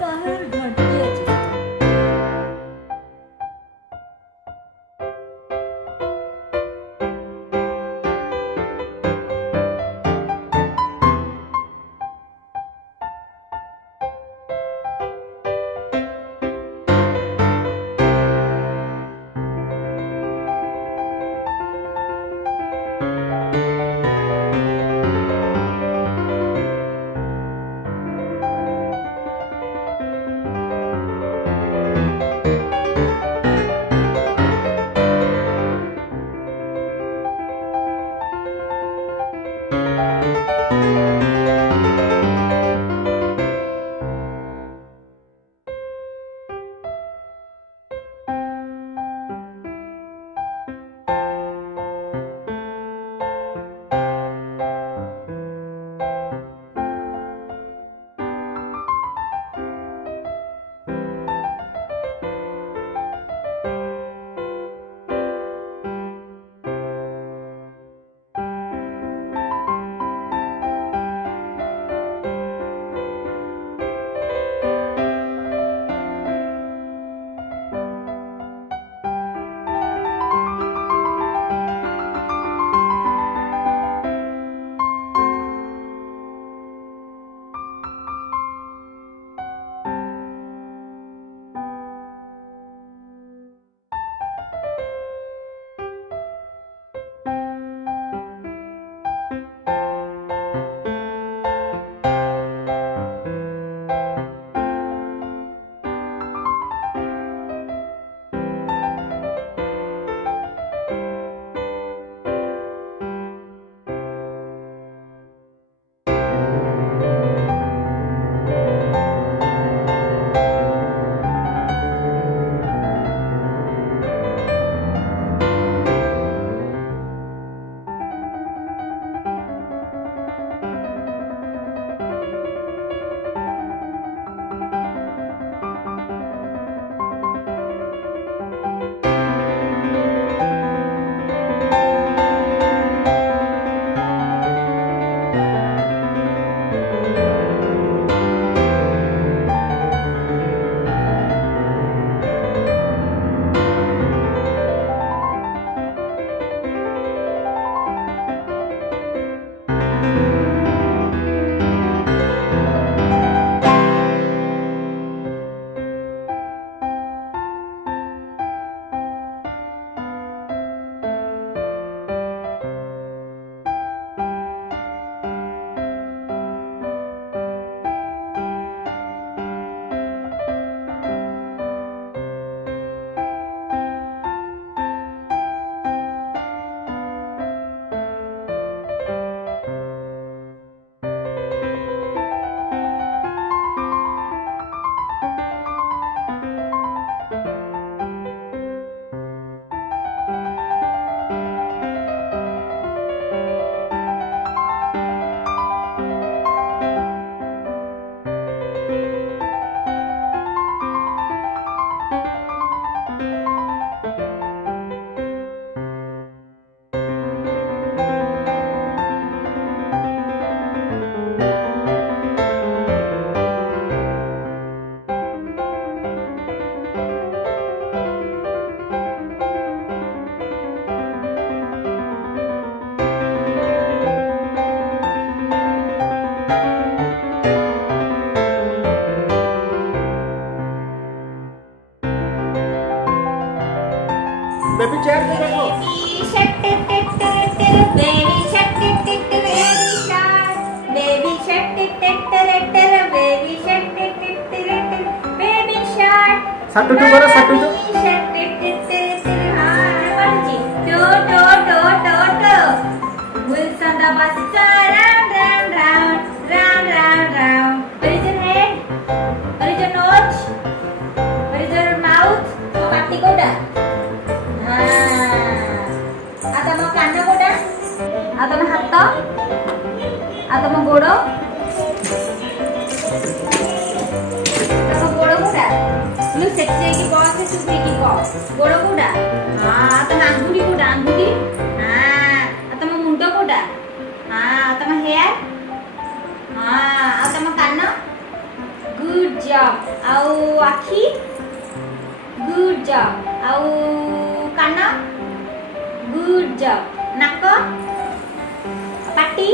काहे घंटी अछि। बेबी चेयर पे रखो। बेबी शक टिक टिक बेबी शार्क, बेबी शक टिक टिक बेबी शक टिक टिक बेबी शार्क। साटू टू करो, साटू टू। शक टिक टिक हां पढ़जी। To to to to to Wilson the bus round round round round round round. Where is your head? Where is your nose? Where is your mouth? Pati koda. Atau kanna koda? Atau hatta? Atau godo? Atau godo koda? Lu seksi ki boss se supri ki boss. Godo koda? Atau angguli koda, angguli? Atau mundo koda? Atau hair? Atau kanna? Job आउ आखी good job आउ कान good job नाक पाटी